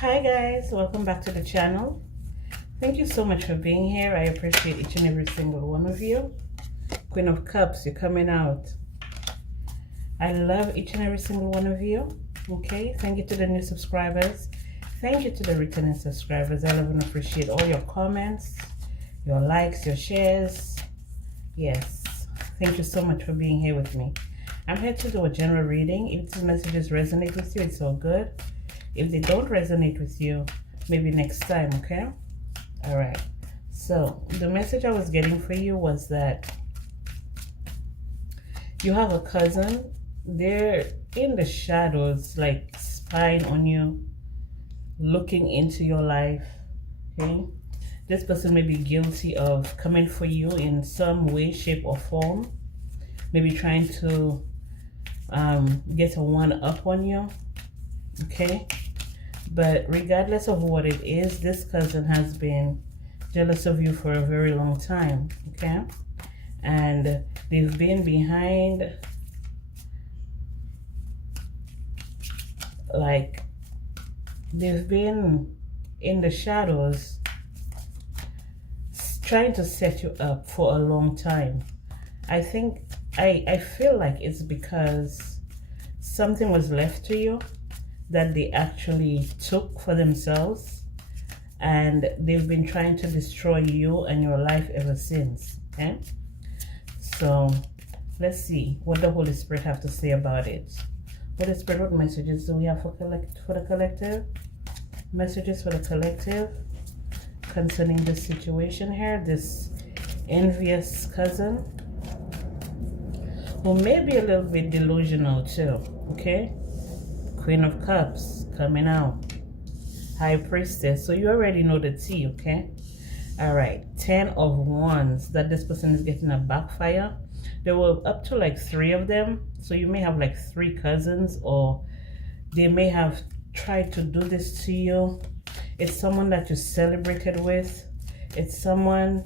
Hi guys, welcome back to the channel. Thank you so much for being here. I appreciate each and every single one of you. Queen of Cups, you're coming out. I love each and every single one of you. Okay, thank you to the new subscribers. Thank you to the returning subscribers. I love and appreciate all your comments, your likes, your shares. Yes, thank you so much for being here with me. I'm here to do a general reading. If these messages resonate with you, it's all good. If they don't resonate with you, maybe next time, okay? All right. So the message I was getting for you was that you have a cousin. They're in the shadows, like spying on you, looking into your life, okay? This person may be guilty of coming for you in some way, shape, or form. Maybe trying to get a one-up on you, okay? But regardless of what it is, this cousin has been jealous of you for a very long time, okay? And they've been behind, like, they've been in the shadows trying to set you up for a long time. I think, I feel like it's because something was left to you that they actually took for themselves, and they've been trying to destroy you and your life ever since. Okay, so let's see what the Holy Spirit have to say about it. Holy Spirit, what messages do we have for the collective? Messages for the collective concerning this situation here, this envious cousin who may be a little bit delusional too. Okay, Queen of Cups coming out. High Priestess. So you already know the tea, okay? All right. 10 of Wands. That this person is getting a backfire. There were up to like 3 of them. So you may have like 3 cousins, or they may have tried to do this to you. It's someone that you celebrated with. It's someone,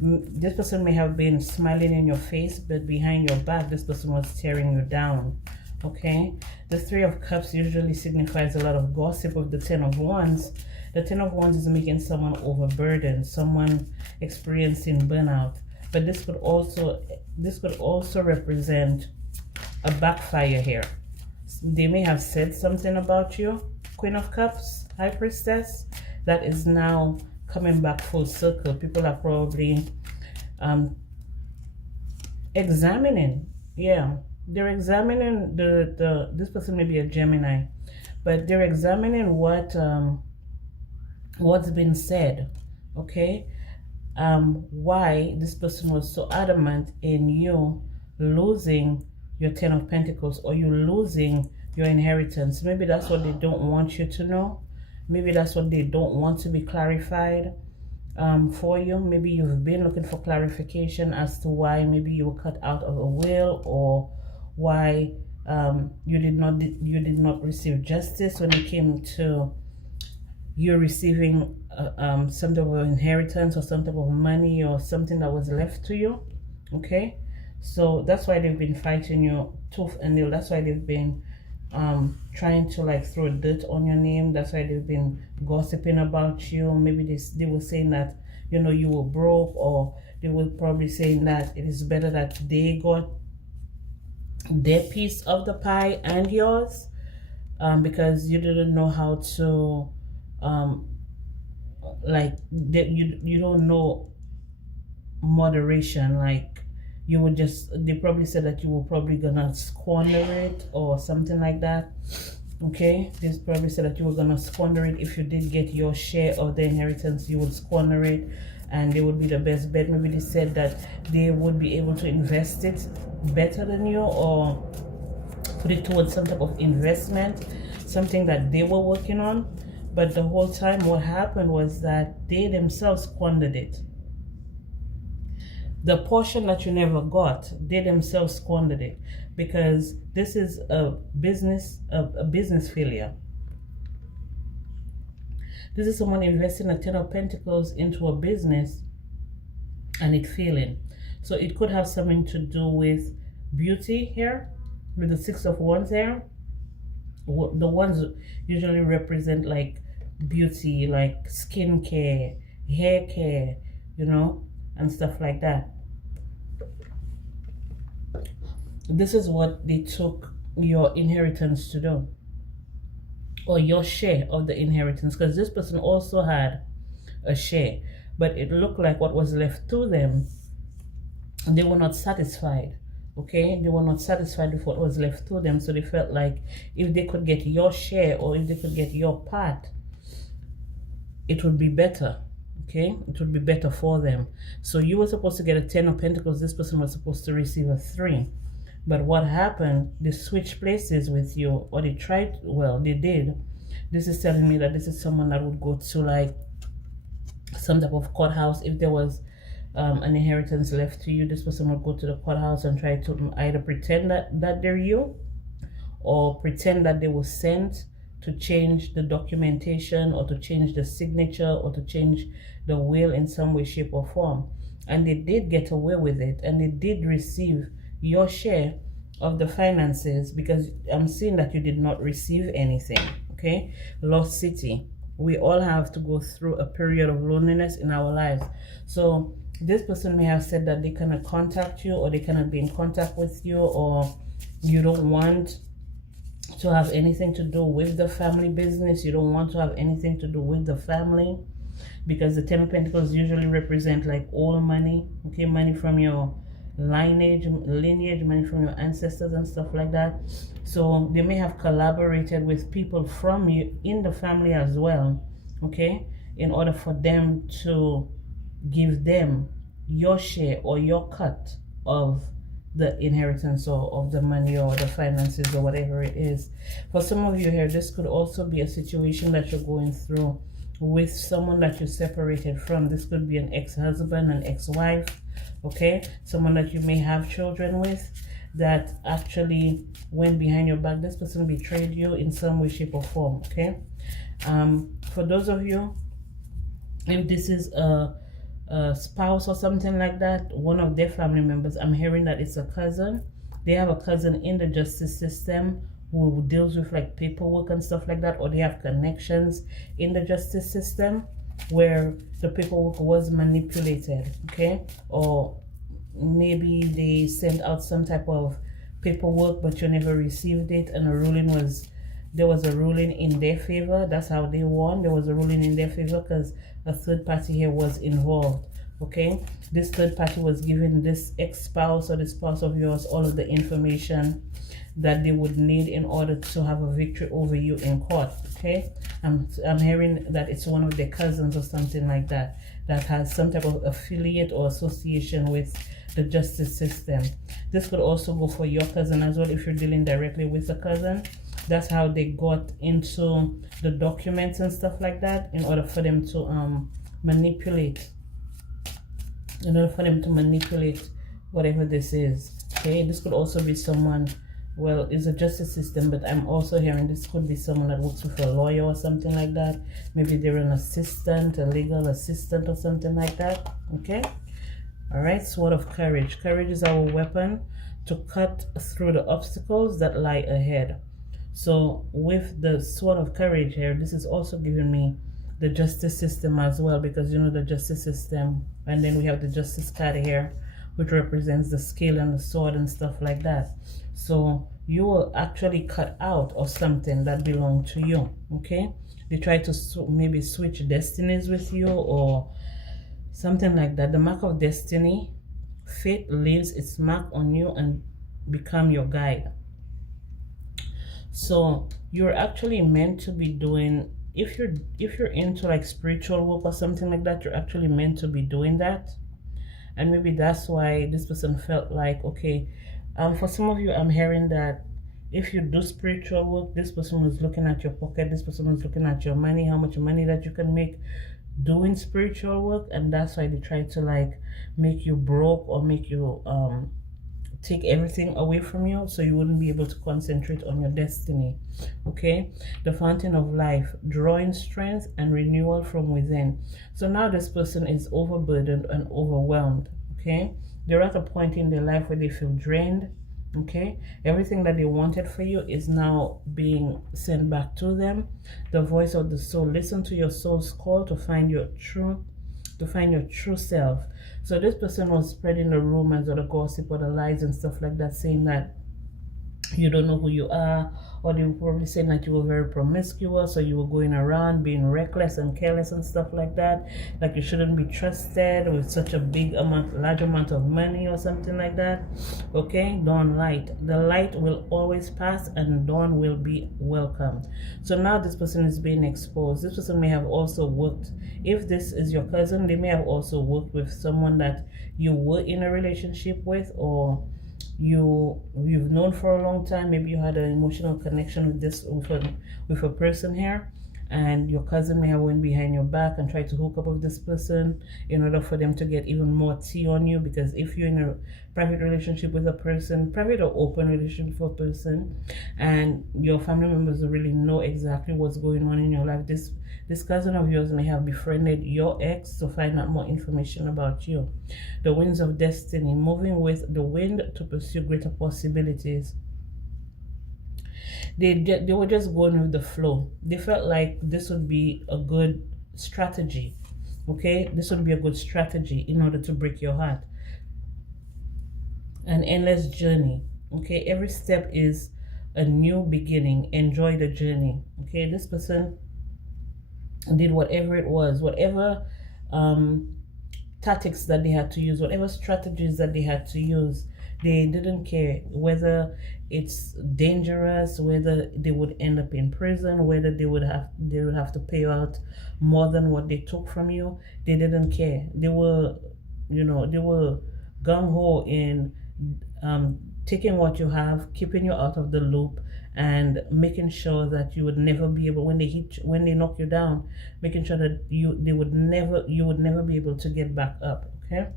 this person may have been smiling in your face, but behind your back, this person was tearing you down. Okay, the 3 of Cups usually signifies a lot of gossip. Of the 10 of Wands, the 10 of Wands is making someone overburdened, someone experiencing burnout. But this could also represent a backfire here. They may have said something about you, Queen of Cups, High Priestess, that is now coming back full circle. People are probably examining, yeah. They're examining this person may be a Gemini, but they're examining what's been said, okay? Why this person was so adamant in you losing your 10 of Pentacles, or you losing your inheritance. Maybe that's what they don't want you to know. Maybe that's what they don't want to be clarified for you. Maybe you've been looking for clarification as to why maybe you were cut out of a will, or why you did not receive justice when it came to you receiving some type of inheritance, or some type of money, or something that was left to you. Okay, so that's why they've been fighting you tooth and nail. That's why they've been trying to like throw dirt on your name. That's why they've been gossiping about you. Maybe they were saying that, you know, you were broke, or they were probably saying that it is better that they got their piece of the pie and yours, because you didn't know how to like that. You don't know moderation. Like, you would just, they probably said that you were probably gonna squander it or something like that. Okay, they probably said that you were gonna squander it. If you did get your share of the inheritance, you would squander it, and they would be the best bet. Maybe they said that they would be able to invest it better than you, or put it towards some type of investment, something that they were working on. But the whole time what happened was that they themselves squandered it. The portion that you never got, they themselves squandered it, because this is a business failure. This is someone investing a 10 of Pentacles into a business and it failing. So it could have something to do with beauty here, with the 6 of Wands here. The ones usually represent like beauty, like skin care, hair care, you know, and stuff like that. This is what they took your inheritance to do, or your share of the inheritance, because this person also had a share, but it looked like what was left to them, they were not satisfied. Okay, they were not satisfied with what was left to them, so they felt like if they could get your share, or if they could get your part, it would be better. Okay, it would be better for them. So you were supposed to get a 10 of Pentacles. This person was supposed to receive a 3. But what happened, they switched places with you, or they tried, well, they did. This is telling me that this is someone that would go to like some type of courthouse. If there was an inheritance left to you, this person would go to the courthouse and try to either pretend that they're you, or pretend that they were sent to change the documentation, or to change the signature, or to change the will in some way, shape, or form. And they did get away with it, and they did receive your share of the finances, because I'm seeing that you did not receive anything. Okay, Lost City. We all have to go through a period of loneliness in our lives. So this person may have said that they cannot contact you, or they cannot be in contact with you, or you don't want to have anything to do with the family business. You don't want to have anything to do with the family, because the 10 of Pentacles usually represent like all money. Okay, money from your lineage, money from your ancestors and stuff like that. So they may have collaborated with people from you in the family as well, okay, in order for them to give them your share or your cut of the inheritance, or of the money, or the finances, or whatever it is. For some of you here, this could also be a situation that you're going through with someone that you separated from. This could be an ex-husband, an ex-wife, okay, someone that you may have children with, that actually went behind your back. This person betrayed you in some way, shape, or form. Okay, for those of you, if this is a spouse or something like that, one of their family members, I'm hearing that it's a cousin. They have a cousin in the justice system who deals with like paperwork and stuff like that, or they have connections in the justice system where the paperwork was manipulated. Okay, or maybe they sent out some type of paperwork, but you never received it, and there was a ruling in their favor. That's how they won. There was a ruling in their favor because a third party here was involved. Okay, this third party was giving this ex-spouse or the spouse of yours all of the information that they would need in order to have a victory over you in court. Okay, I'm hearing that it's one of their cousins or something like that, that has some type of affiliate or association with the justice system. This could also go for your cousin as well, if you're dealing directly with a cousin. That's how they got into the documents and stuff like that, in order for them to manipulate whatever this is. Okay, this could also be someone, well, it's a justice system, but I'm also hearing this could be someone that works with a lawyer or something like that. Maybe they're an assistant, a legal assistant or something like that. Okay, all right. Sword of Courage. Courage is our weapon to cut through the obstacles that lie ahead. So with the Sword of Courage here, this is also giving me the justice system as well, because you know the justice system, and then we have the justice card here, which represents the scale and the sword and stuff like that. So you will actually cut out of something that belonged to you. Okay, they try to maybe switch destinies with you or something like that. The mark of destiny, fate leaves its mark on you and become your guide. So you're actually meant to be doing, if you're into like spiritual work or something like that, you're actually meant to be doing that. And maybe that's why this person felt like, okay, for some of you, I'm hearing that if you do spiritual work, this person was looking at your pocket, this person was looking at your money, how much money that you can make doing spiritual work, and that's why they try to like make you broke or make you take everything away from you, so you wouldn't be able to concentrate on your destiny. Okay, the Fountain of Life, drawing strength and renewal from within. So now this person is overburdened and overwhelmed. Okay, they're at a point in their life where they feel drained, Okay, everything that they wanted for you is now being sent back to them. The voice of the soul. Listen to your soul's call to find your true self. So this person was spreading the rumors or the gossip or the lies and stuff like that, saying that you don't know who you are, or they were probably saying that you were very promiscuous, or you were going around being reckless and careless and stuff like that, like you shouldn't be trusted with such a large amount of money or something like that. Okay, dawn light. The light will always pass and dawn will be welcomed. So now this person is being exposed. This person may have also worked, if this is your cousin, they may have also worked with someone that you were in a relationship with, or you've known for a long time. Maybe you had an emotional connection with a person here, and your cousin may have went behind your back and tried to hook up with this person in order for them to get even more tea on you. Because if you're in a private relationship with a person, private or open relationship with a person, and your family members really know exactly what's going on in your life, this cousin of yours may have befriended your ex to find out more information about you. The winds of destiny, moving with the wind to pursue greater possibilities. They were just going with the flow. They felt like this would be a good strategy. Okay, this would be a good strategy in order to break your heart. An endless journey. Okay, every step is a new beginning. Enjoy the journey. Okay, this person did whatever it was, whatever tactics that they had to use, whatever strategies that they had to use. They didn't care whether it's dangerous, whether they would end up in prison, whether they would have to pay out more than what they took from you. They didn't care. They were, they were gung-ho in taking what you have, keeping you out of the loop, and making sure that you would never be able, when they knock you down, making sure that you would never be able to get back up. Okay,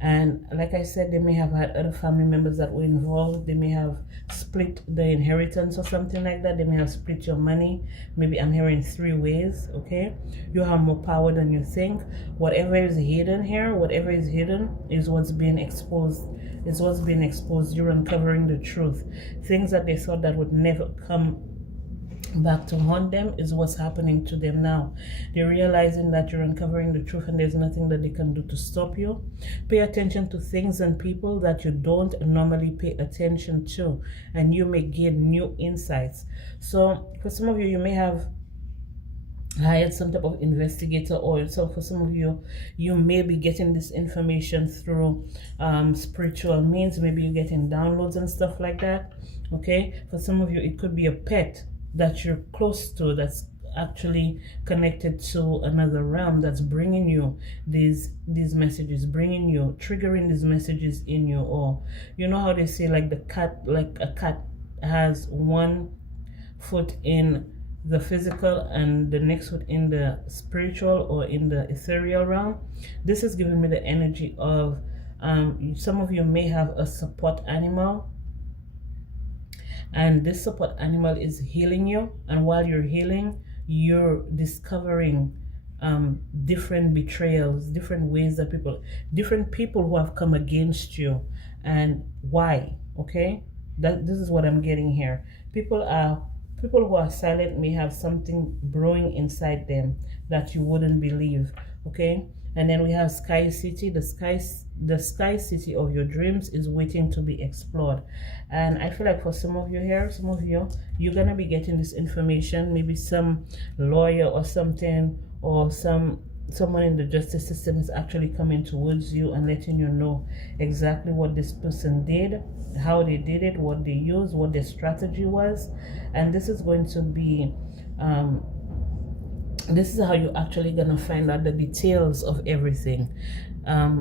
and like I said, they may have had other family members that were involved. They may have split the inheritance or something like that. They may have split your money. Maybe I'm hearing 3 ways. Okay, you have more power than you think. Whatever is hidden here, whatever is hidden is what's being exposed. It's what's being exposed. You're uncovering the truth. Things that they thought that would never come back to haunt them is what's happening to them now. They're realizing that you're uncovering the truth and there's nothing that they can do to stop you. Pay attention to things and people that you don't normally pay attention to, and you may gain new insights. So for some of you, you may have hired some type of investigator, or so for some of you, you may be getting this information through spiritual means. Maybe you're getting downloads and stuff like that. Okay, for some of you, it could be a pet that you're close to that's actually connected to another realm, that's bringing you these messages, triggering these messages in you. Or you know how they say, like a cat has one foot in the physical and the next foot in the spiritual or in the ethereal realm. This is giving me the energy of some of you may have a support animal, and this support animal is healing you, and while you're healing, you're discovering different betrayals, different ways that different people who have come against you, and why. Okay, this is what I'm getting here. People who are silent may have something brewing inside them that you wouldn't believe. Okay, and then we have Sky City. The sky city of your dreams is waiting to be explored. And I feel like for some of you here, you're gonna be getting this information. Maybe some lawyer or something, or someone in the justice system is actually coming towards you and letting you know exactly what this person did, how they did it, what they used, what their strategy was. And this is going to be this is how you're actually gonna find out the details of everything.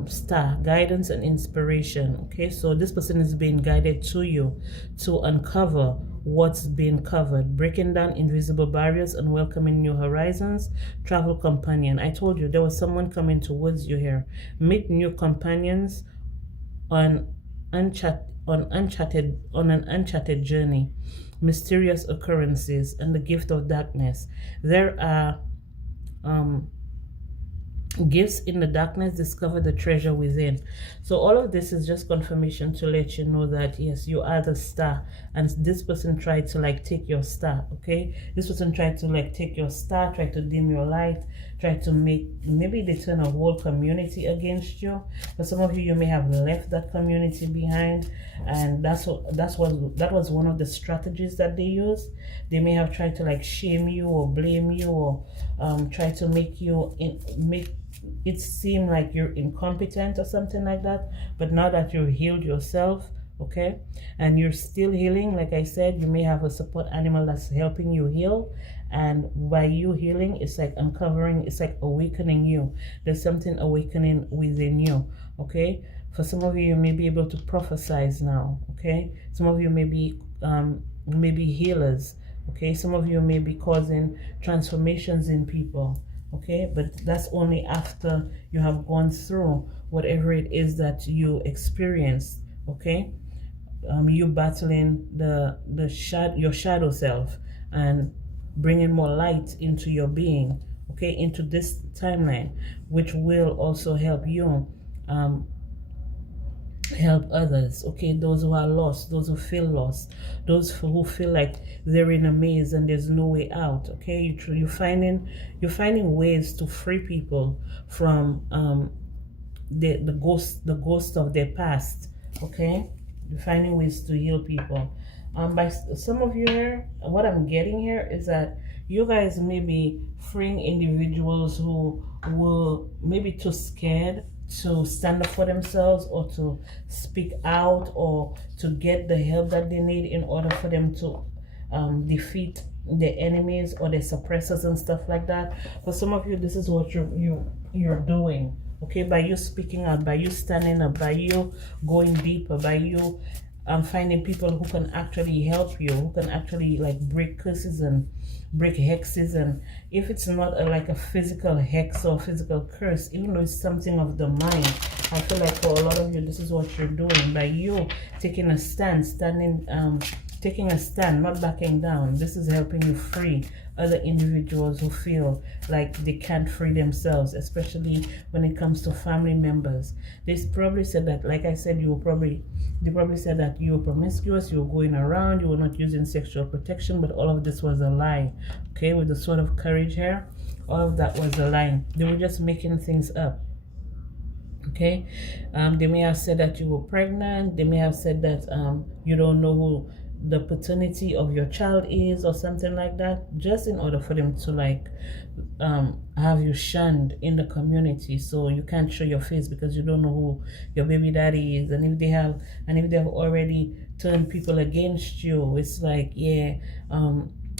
Star guidance and inspiration. Okay, so this person is being guided to you to uncover what's being covered, breaking down invisible barriers and welcoming new horizons. Travel companion. I told you there was someone coming towards you here. Meet new companions on an uncharted journey. Mysterious occurrences and the gift of darkness. There are Gifts in the darkness, discover the treasure within. So all of this is just confirmation to let you know that yes, you are the star, and this person tried to like take your star. Okay, this person tried to like take your star, try to dim your light, try to make, maybe they turn a whole community against you. For some of you, you may have left that community behind, and that was one of the strategies that they used. They may have tried to like shame you or blame you, or try to make you make it seem like you're incompetent or something like that. But now that you've healed yourself, okay, and you're still healing, like I said, you may have a support animal that's helping you heal, and by you healing, it's like uncovering, it's like awakening you. There's something awakening within you. Okay, for some of you, you may be able to prophesize now. Okay, some of you may be healers. Okay, some of you may be causing transformations in people. Okay, but that's only after you have gone through whatever it is that you experienced. Okay, you battling your shadow self and bringing more light into your being. Okay, into this timeline, which will also help you help others. Okay, those who are lost, those who feel lost, those who feel like they're in a maze and there's no way out. Okay, you're finding ways to free people from the ghost of their past. Okay, you're finding ways to heal people. By some of you here, what I'm getting here is that you guys may be freeing individuals who were maybe too scared to stand up for themselves, or to speak out, or to get the help that they need in order for them to defeat their enemies or their suppressors and stuff like that. For some of you, this is what you're doing. Okay, by you speaking out, by you standing up, by you going deeper, by you finding people who can actually help you, who can actually like break curses and break hexes. And if it's not like a physical hex or physical curse, even though it's something of the mind, I feel like for a lot of you, this is what you're doing. By you taking a stand, taking a stand, not backing down, this is helping you free other individuals who feel like they can't free themselves, especially when it comes to family members. They probably said that, like I said, they probably said that you were promiscuous, you were going around, you were not using sexual protection, but all of this was a lie. Okay, with the sword of courage here, all of that was a lie. They were just making things up. Okay, they may have said that you were pregnant, they may have said that you don't know who the paternity of your child is or something like that, just in order for them to like have you shunned in the community, so you can't show your face because you don't know who your baby daddy is. And if they have already turned people against you, it's like, yeah,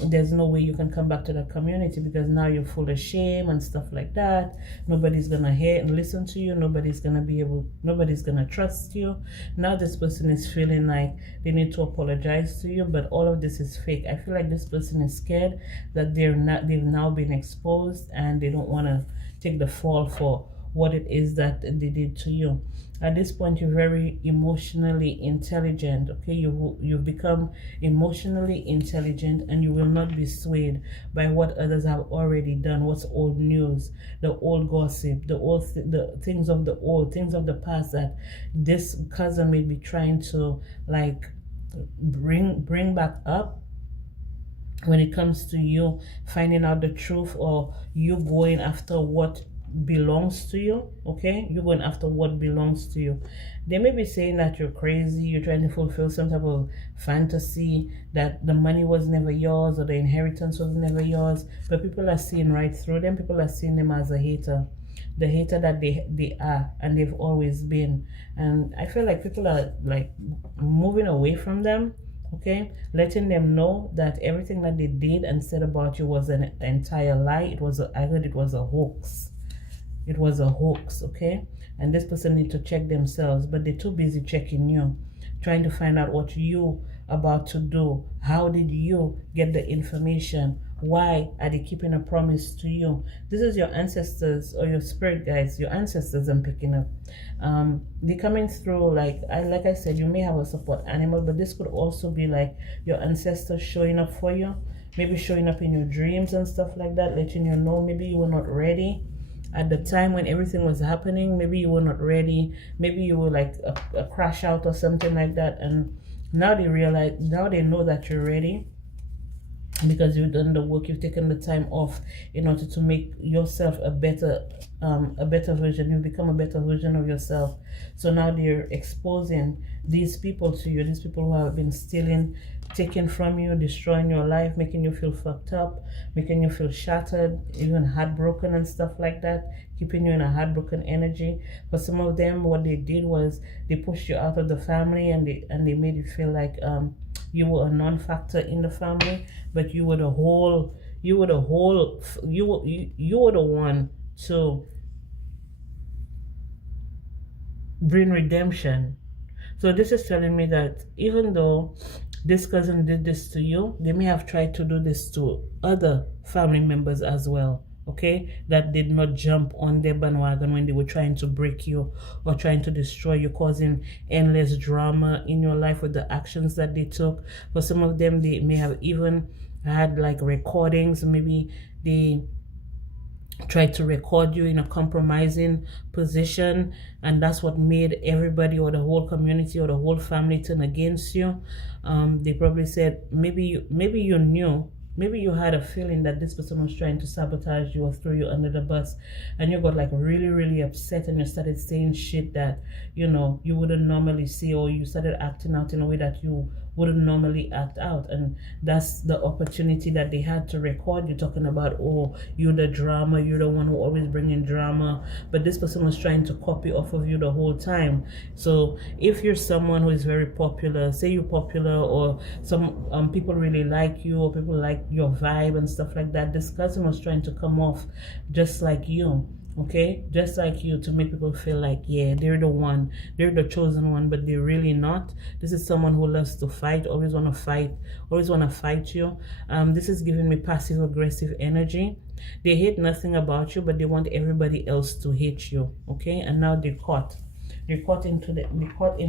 there's no way you can come back to the community because now you're full of shame and stuff like that. Nobody's gonna hear and listen to you. Nobody's gonna trust you. Now this person is feeling like they need to apologize to you, but all of this is fake. I feel like this person is scared that they've now been exposed, and they don't want to take the fall for what it is that they did to you. At this point, you're very emotionally intelligent. Okay, you've become emotionally intelligent, and you will not be swayed by what others have already done. What's old news, the old gossip, the things of the past that this cousin may be trying to like bring back up. When it comes to you finding out the truth, or you going after what belongs to you, okay, you're going after what belongs to you. They may be saying that you're crazy, you're trying to fulfill some type of fantasy that the money was never yours or the inheritance was never yours, but people are seeing right through them. People are seeing them as a hater, the hater that they are and they've always been. And I feel like people are like moving away from them. Okay, letting them know that everything that they did and said about you was an entire lie. I heard it was a hoax. It was a hoax, okay? And this person need to check themselves, but they're too busy checking you, trying to find out what you about to do. How did you get the information? Why are they keeping a promise to you? This is your ancestors or your spirit guides, your ancestors I'm picking up. They're coming through like I said, you may have a support animal, but this could also be like your ancestors showing up for you, maybe showing up in your dreams and stuff like that, letting you know maybe you were not ready. at the time when everything was happening, maybe you were not ready, maybe you were like a crash out or something like that, and now they realize, now they know that you're ready, because you've done the work, you've taken the time off in order to make yourself a better version. You become a better version of yourself. So now they're exposing these people to you, these people who have been stealing, taking from you, destroying your life, making you feel fucked up, making you feel shattered, even heartbroken and stuff like that, keeping you in a heartbroken energy. For some of them, what they did was they pushed you out of the family, and they made you feel like you were a non-factor in the family, but you were the whole, you were the one to bring redemption. So this is telling me that even though this cousin did this to you, they may have tried to do this to other family members as well, okay, that did not jump on their bandwagon when they were trying to break you or trying to destroy you, causing endless drama in your life with the actions that they took. For some of them, they may have even had like recordings. Maybe they tried to record you in a compromising position, and that's what made everybody or the whole community or the whole family turn against you. They probably said, maybe you knew, maybe you had a feeling that this person was trying to sabotage you or throw you under the bus, and you got like really upset, and you started saying shit that, you know, you wouldn't normally say, or you started acting out in a way that you wouldn't normally act out. And that's the opportunity that they had to record you talking about, oh, you're the drama, you're the one who always bringing drama. But this person was trying to copy off of you the whole time. So if you're someone who is very popular, say you're popular, or some people really like you, or people like your vibe and stuff like that, this person was trying to come off just like you, okay, just like you, to make people feel like, yeah, they're the one, they're the chosen one, but they're really not. This is someone who loves to fight, always want to fight you. This is giving me passive aggressive energy. They hate nothing about you, but they want everybody else to hate you, okay? And now they're caught in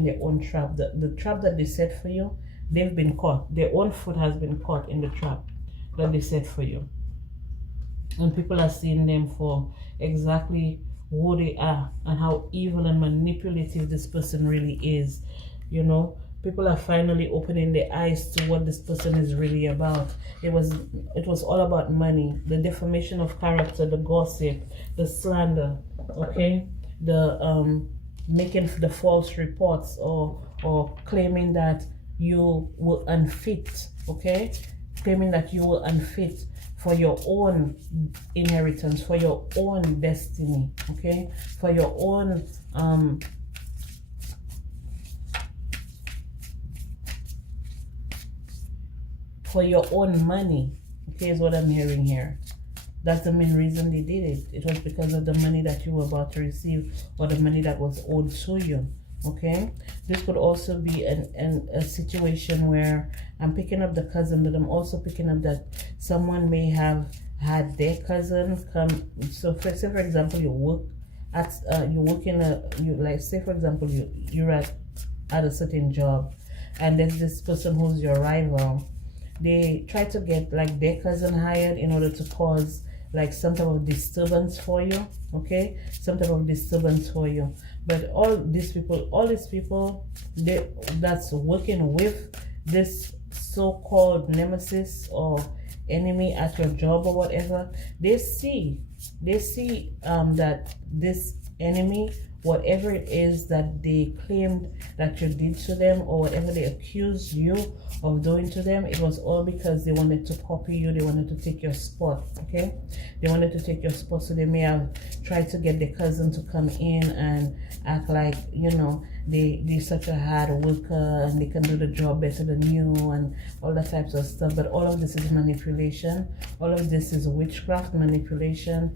their own trap. The trap that they set for you, they've been caught. Their own foot has been caught in the trap that they set for you. And people are seeing them for exactly who they are and how evil and manipulative this person really is. You know, people are finally opening their eyes to what this person is really about. It was all about money, the defamation of character, the gossip, the slander, okay, the making the false reports, or claiming that you were unfit, okay, claiming that you were unfit for your own inheritance, for your own destiny, okay, for your own money, okay, is what I'm hearing here. That's the main reason they did it. It was because of the money that you were about to receive, or the money that was owed to you, okay? This could also be a situation where I'm picking up the cousin, but I'm also picking up that someone may have had their cousin come. So say for example, say for example you're at a certain job, and there's this person who's your rival. They try to get like their cousin hired in order to cause like some type of disturbance for you, okay, some type of disturbance for you. But all these people that's working with this so-called nemesis or enemy at your job or whatever, they see that this enemy, whatever it is that they claimed that you did to them, or whatever they accused you of doing to them, it was all because they wanted to copy you. They wanted to take your spot, okay? They wanted to take your spot. So they may have tried to get their cousin to come in and act like, you know, they're such a hard worker and they can do the job better than you and all that types of stuff. But all of this is manipulation. All of this is witchcraft, manipulation.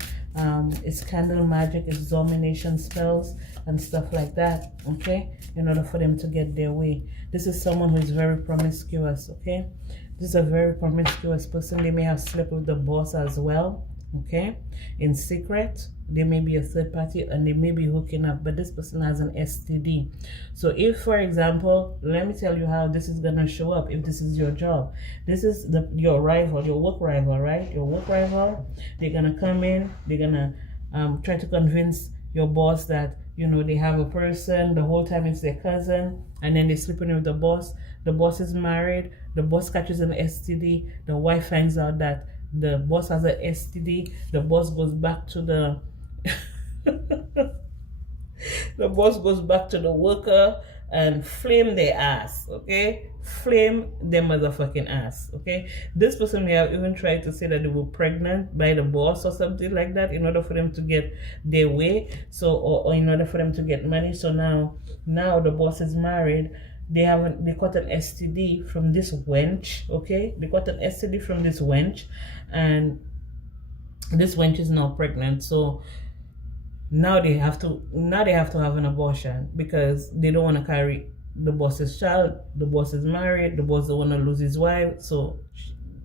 It's candle magic, it's domination spells and stuff like that, okay, in order for them to get their way. This is someone who is very promiscuous, okay? This is a very promiscuous person. They may have slept with the boss as well, okay, in secret. They may be a third party and they may be hooking up, but this person has an STD. So if, for example, let me tell you how this is gonna show up if this is your job. This is your rival, your work rival, right? Your work rival, they're gonna come in, they're gonna try to convince your boss that, you know, they have a person, the whole time it's their cousin, and then they're sleeping with the boss. The boss is married, the boss catches an STD, the wife finds out that the boss has an STD, the boss goes back to the the boss goes back to the worker and flame their ass, okay? Flame their motherfucking ass, okay? This person may have even tried to say that they were pregnant by the boss or something like that in order for them to get their way, so or in order for them to get money. So now the boss is married. They got an STD from this wench, okay? They got an STD from this wench, and this wench is now pregnant. So now they have to have an abortion because they don't want to carry the boss's child. The boss is married, the boss don't want to lose his wife. So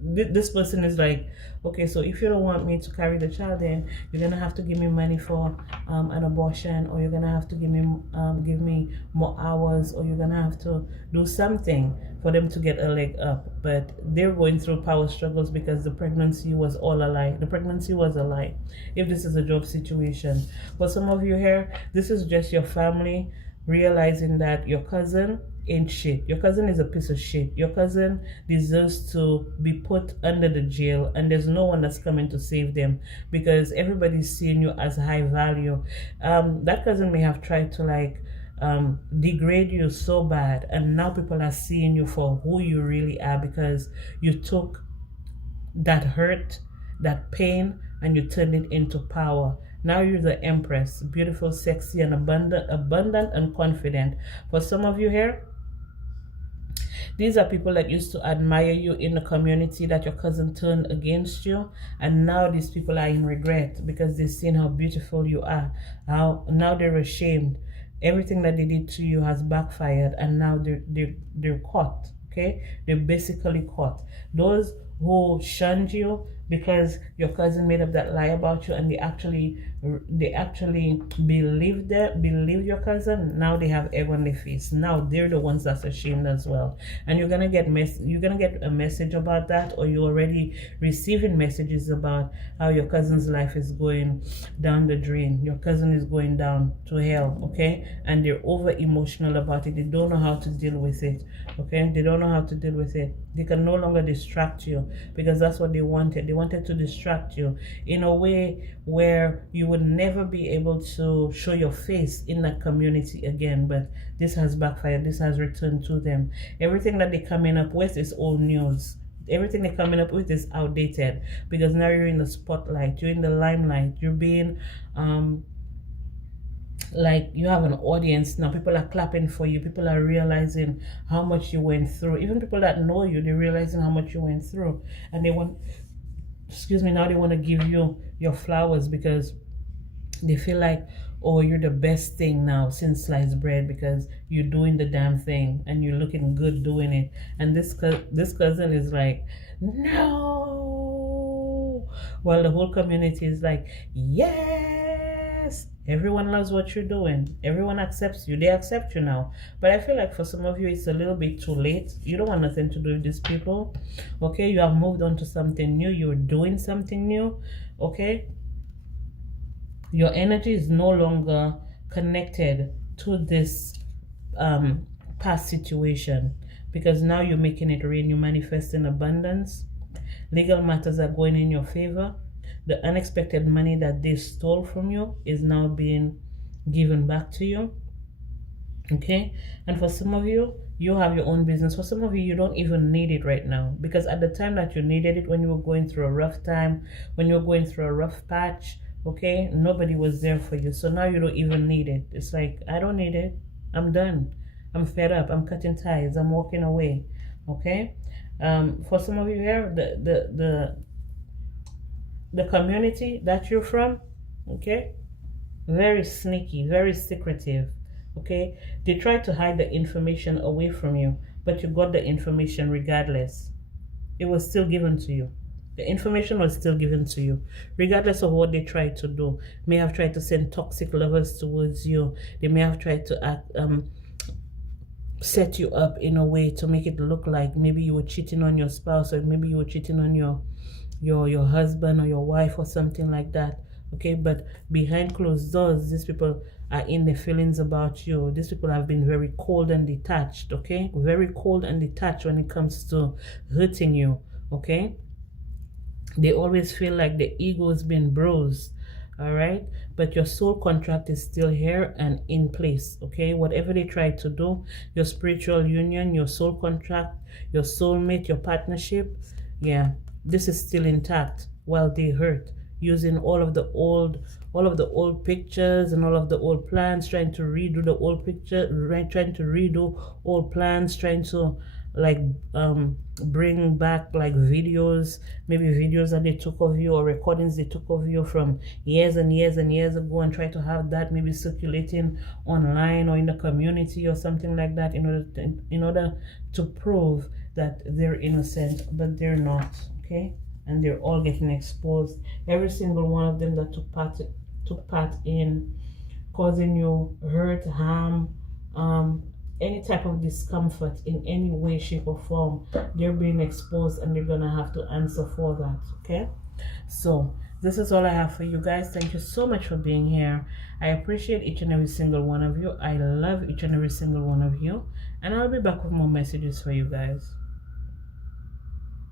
this person is like, okay, so if you don't want me to carry the child, then you're gonna have to give me money for an abortion, or you're gonna have to give me more hours, or you're gonna have to do something for them to get a leg up. But they're going through power struggles because the pregnancy was all a lie. The pregnancy was a lie. If this is a job situation, for some of you here, this is just your family realizing that your cousin ain't shit. Your cousin is a piece of shit. Your cousin deserves to be put under the jail, and there's no one that's coming to save them because everybody's seeing you as high value. That cousin may have tried to like degrade you so bad, and now people are seeing you for who you really are because you took that hurt, that pain, and you turned it into power. Now you're the empress, beautiful, sexy, and abundant and confident. For some of you here, these are people that used to admire you in the community that your cousin turned against you, and now these people are in regret because they've seen how beautiful you are. Now they're ashamed. Everything that they did to you has backfired, and now they're caught. Okay, they're basically caught. Those who shunned you because your cousin made up that lie about you, and they actually believe your cousin. Now they have egg on their face. Now they're the ones that's ashamed as well. And you're gonna get a message about that, or you're already receiving messages about how your cousin's life is going down the drain. Your cousin is going down to hell, okay? And they're over emotional about it. They don't know how to deal with it, okay? They don't know how to deal with it. They can no longer distract you because that's what they wanted. They wanted to distract you in a way where you would never be able to show your face in that community again. But this has backfired. This has returned to them. Everything that they're coming up with is old news. Everything they're coming up with is outdated because now you're in the spotlight. You're in the limelight. You're being like you have an audience now. People are clapping for you. People are realizing how much you went through. Even people that know you, they're realizing how much you went through, and they want, now they want to give you your flowers because they feel like, oh, you're the best thing now since sliced bread because you're doing the damn thing and you're looking good doing it. And this cousin is like, no, while the whole community is like, yes, everyone loves what you're doing, everyone accepts you, they accept you now. But I feel like for some of you it's a little bit too late. You don't want nothing to do with these people, okay? You have moved on to something new. You're doing something new, okay? Your energy is no longer connected to this past situation because now you're making it rain. You manifest in abundance. Legal matters are going in your favor. The unexpected money that they stole from you is now being given back to you, okay? And for some of you, you have your own business. For some of you, you don't even need it right now because at the time that you needed it, when you were going through a rough time, when you were going through a rough patch, okay, nobody was there for you. So now you don't even need it. It's like, I don't need it. I'm done. I'm fed up. I'm cutting ties. I'm walking away, okay? For some of you here, the community that you're from, okay, very sneaky, very secretive, okay? They tried to hide the information away from you, but you got the information regardless. It was still given to you. The information was still given to you, regardless of what they tried to do. May have tried to send toxic lovers towards you. They may have tried to set you up in a way to make it look like maybe you were cheating on your spouse, or maybe you were cheating on your husband or your wife or something like that. okay? But behind closed doors, these people are in the feelings about you. These people have been very cold and detached, okay? Very cold and detached when it comes to hurting you, okay? They always feel like the ego has been bruised, all right? But your soul contract is still here and in place, okay? Whatever they try to do, your spiritual union, your soul contract, your soulmate, your partnership, yeah, this is still intact while they hurt, using all of the old pictures and all of the old plans, trying to redo the old picture, right? Trying to redo old plans, trying to like bring back like videos, maybe videos that they took of you or recordings they took of you from years and years and years ago, and try to have that maybe circulating online or in the community or something like that, in order to prove that they're innocent, but they're not, okay? And they're all getting exposed, every single one of them that took part in causing you hurt, harm, any type of discomfort in any way, shape, or form. They're being exposed and they're gonna have to answer for that, okay? So this is all I have for you guys. Thank you so much for being here. I appreciate each and every single one of you. I love each and every single one of you, and I'll be back with more messages for you guys.